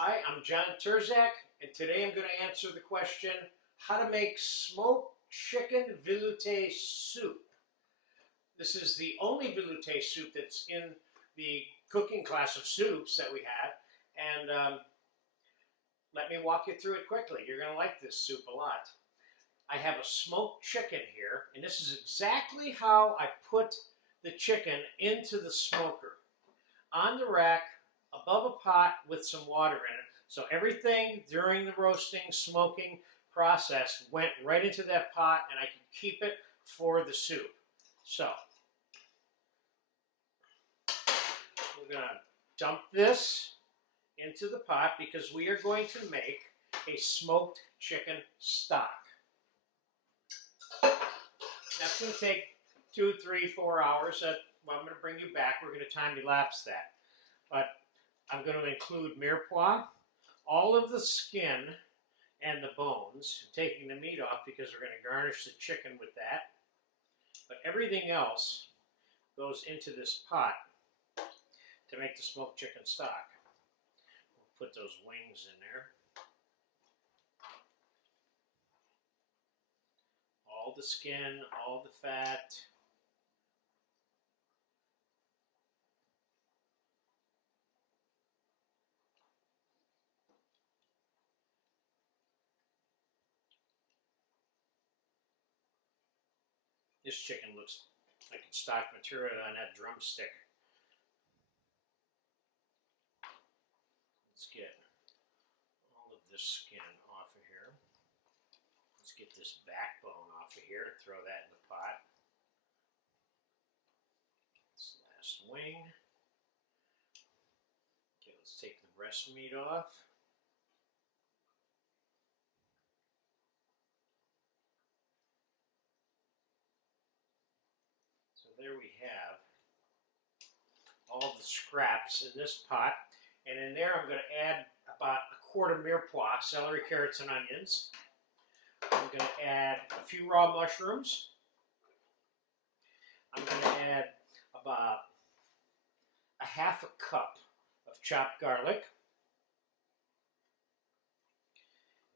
Hi, I'm John Turzak, and today I'm going to answer the question, how to make smoked chicken velouté soup. This is the only velouté soup that's in the cooking class of soups that we have, and let me walk you through it quickly. You're going to like this soup a lot. I have a smoked chicken here, and this is exactly how I put the chicken into the smoker. On the rack, above a pot with some water in it. So everything during the roasting, smoking process went right into that pot, and I can keep it for the soup. So we're going to dump this into the pot because we are going to make a smoked chicken stock. That's going to take 2, 3, 4 hours. Well, I'm going to bring you back. We're going to time elapse that. But I'm going to include mirepoix, all of the skin and the bones, taking the meat off because we're going to garnish the chicken with that. But everything else goes into this pot to make the smoked chicken stock. We'll put those wings in there. All the skin, all the fat. This chicken looks like it's stock material on that drumstick. Let's get all of this skin off of here. Let's get this backbone off of here and throw that in the pot. This last wing. Okay, let's take the breast meat off. So there we have all the scraps in this pot. And in there I'm going to add about a quart of mirepoix, celery, carrots, and onions. I'm going to add a few raw mushrooms. I'm going to add about a half a cup of chopped garlic.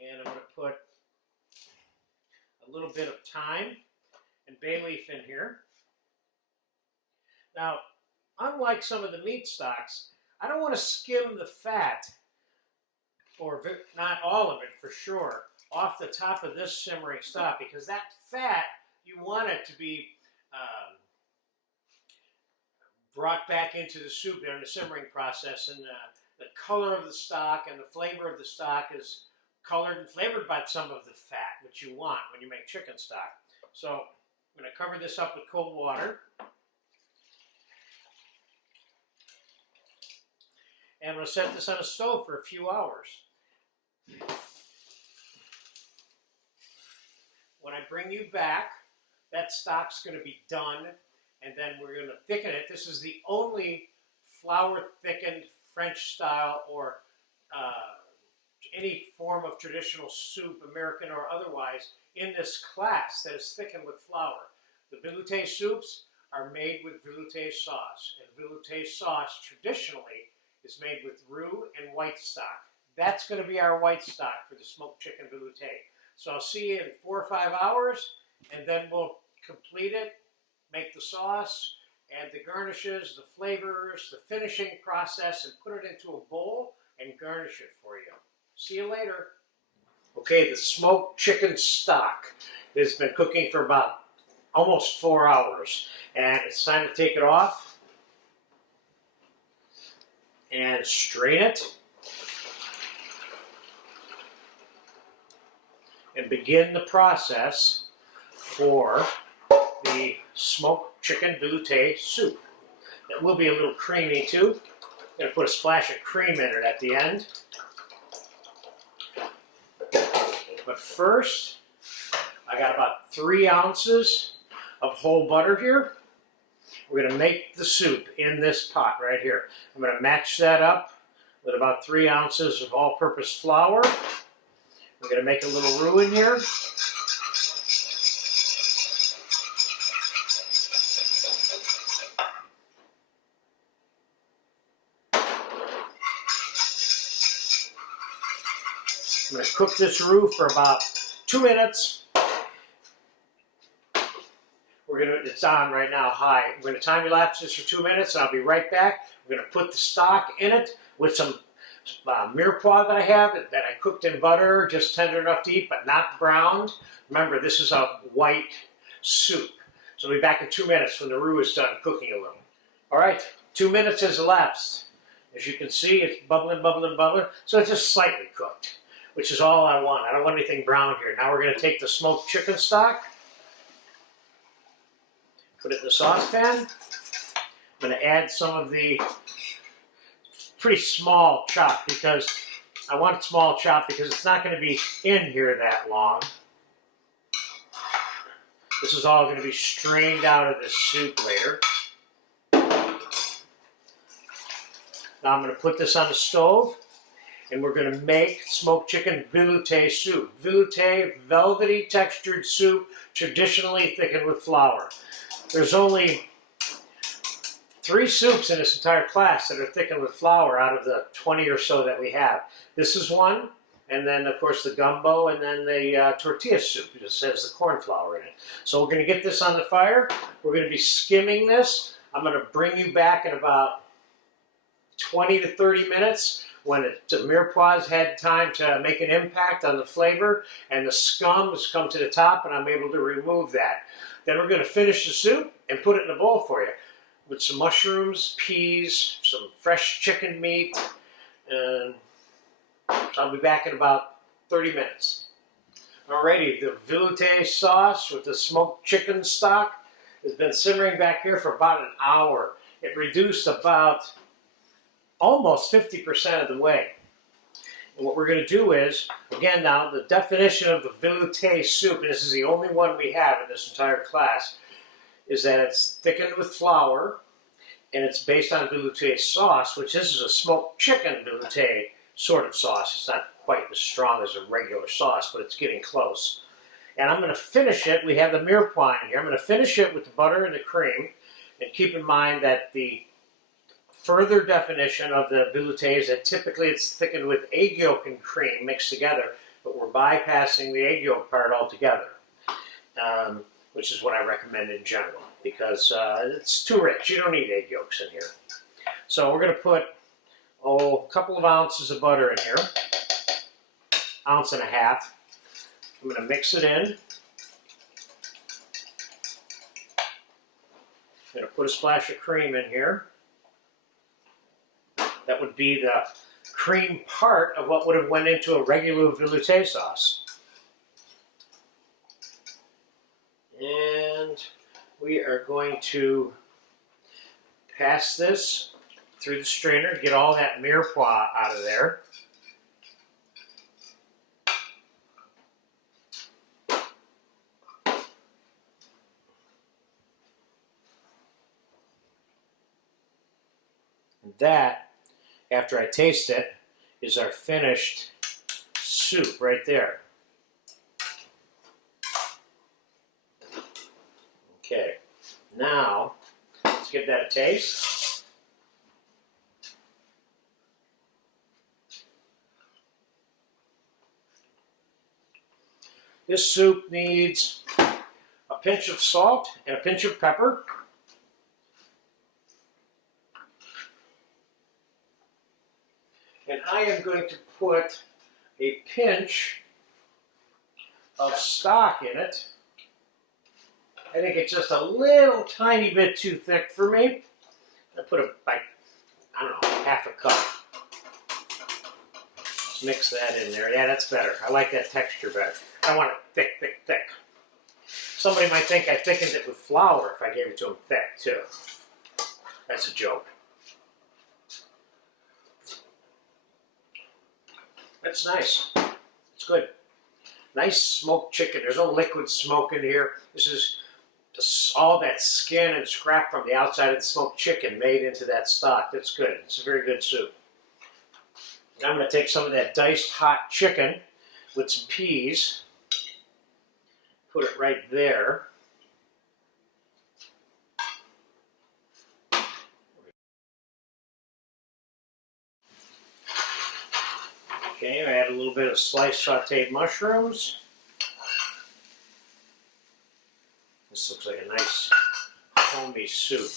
And I'm going to put a little bit of thyme and bay leaf in here. Now, unlike some of the meat stocks, I don't want to skim the fat, or not all of it for sure, off the top of this simmering stock, because that fat, you want it to be brought back into the soup during the simmering process, and the color of the stock and the flavor of the stock is colored and flavored by some of the fat, which you want when you make chicken stock. So I'm going to cover this up with cold water. And I'm going to set this on a stove for a few hours. When I bring you back, that stock's going to be done, and then we're going to thicken it. This is the only flour-thickened French style or any form of traditional soup, American or otherwise, in this class that is thickened with flour. The velouté soups are made with velouté sauce, and velouté sauce traditionally is made with roux and white stock. That's going to be our white stock for the smoked chicken velouté. So I'll see you in 4 or 5 hours, and then we'll complete it, make the sauce, add the garnishes, the flavors, the finishing process, and put it into a bowl and garnish it for you. See you later. Okay, the smoked chicken stock has been cooking for about almost 4 hours, and it's time to take it off and strain it and begin the process for the smoked chicken velouté soup. It will be a little creamy too. I'm going to put a splash of cream in it at the end. But first, I got about 3 ounces of whole butter here. We're going to make the soup in this pot right here. I'm going to match that up with about 3 ounces of all-purpose flour. We're going to make a little roux in here. I'm going to cook this roux for about 2 minutes. It's on right now, high. We're going to time elapse this for 2 minutes, and I'll be right back. We're going to put the stock in it with some mirepoix that I have that I cooked in butter, just tender enough to eat, but not browned. Remember, this is a white soup. So I'll be back in 2 minutes when the roux is done cooking a little. All right, 2 minutes has elapsed. As you can see, it's bubbling, bubbling, bubbling. So it's just slightly cooked, which is all I want. I don't want anything brown here. Now we're going to take the smoked chicken stock, put it in the saucepan. I'm going to add some of the pretty small chop because I want it small chop because it's not going to be in here that long. This is all going to be strained out of this soup later. Now I'm going to put this on the stove and we're going to make smoked chicken velouté soup. Velouté, velvety textured soup, traditionally thickened with flour. There's only 3 soups in this entire class that are thickened with flour out of the 20 or so that we have. This is one, and then of course the gumbo, and then the tortilla soup. It just has the corn flour in it. So we're going to get this on the fire. We're going to be skimming this. I'm going to bring you back in about 20 to 30 minutes when the mirepoix had time to make an impact on the flavor and the scum has come to the top and I'm able to remove that. Then we're going to finish the soup and put it in a bowl for you with some mushrooms, peas, some fresh chicken meat, and so I'll be back in about 30 minutes. Alrighty, the velouté sauce with the smoked chicken stock has been simmering back here for about an hour. It reduced about almost 50% of the way. And what we're going to do is, again now, the definition of the velouté soup, and this is the only one we have in this entire class, is that it's thickened with flour, and it's based on velouté sauce, which this is a smoked chicken velouté sort of sauce. It's not quite as strong as a regular sauce, but it's getting close. And I'm going to finish it, we have the mirepoix in here, I'm going to finish it with the butter and the cream, and keep in mind that the further definition of the velouté is that typically it's thickened with egg yolk and cream mixed together, but we're bypassing the egg yolk part altogether, which is what I recommend in general because it's too rich. You don't need egg yolks in here. So we're going to put a couple of ounces of butter in here, 1.5 ounces. I'm going to mix it in. I'm going to put a splash of cream in here. That would be the cream part of what would have went into a regular velouté sauce. And we are going to pass this through the strainer, get all that mirepoix out of there. And that, after I taste it, is our finished soup right there. Okay, now let's give that a taste. This soup needs a pinch of salt and a pinch of pepper. And I am going to put a pinch of stock in it. I think it's just a little tiny bit too thick for me. I put I don't know, 1/2 cup. Let's mix that in there. Yeah, that's better. I like that texture better. I want it thick, thick, thick. Somebody might think I thickened it with flour if I gave it to them thick, too. That's a joke. That's nice. It's good. Nice smoked chicken. There's no liquid smoke in here. This is just all that skin and scrap from the outside of the smoked chicken made into that stock. That's good. It's a very good soup. Now I'm going to take some of that diced hot chicken with some peas. Put it right there. Okay, I add a little bit of sliced sauteed mushrooms. This looks like a nice foamy soup.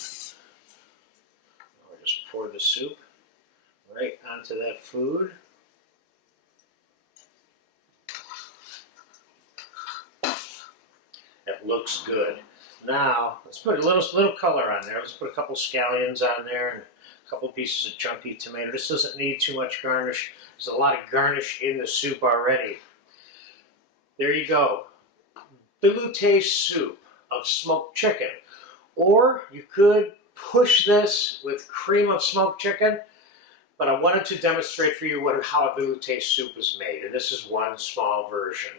I'll just pour the soup right onto that food. That looks good. Now, let's put a little color on there. Let's put a couple scallions on there and a couple pieces of chunky tomato. This doesn't need too much garnish. There's a lot of garnish in the soup already. There you go. Velouté soup of smoked chicken. Or you could push this with cream of smoked chicken, but I wanted to demonstrate for you how a velouté soup is made, and this is one small version.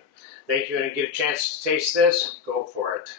Thank you, and if you get a chance to taste this, go for it.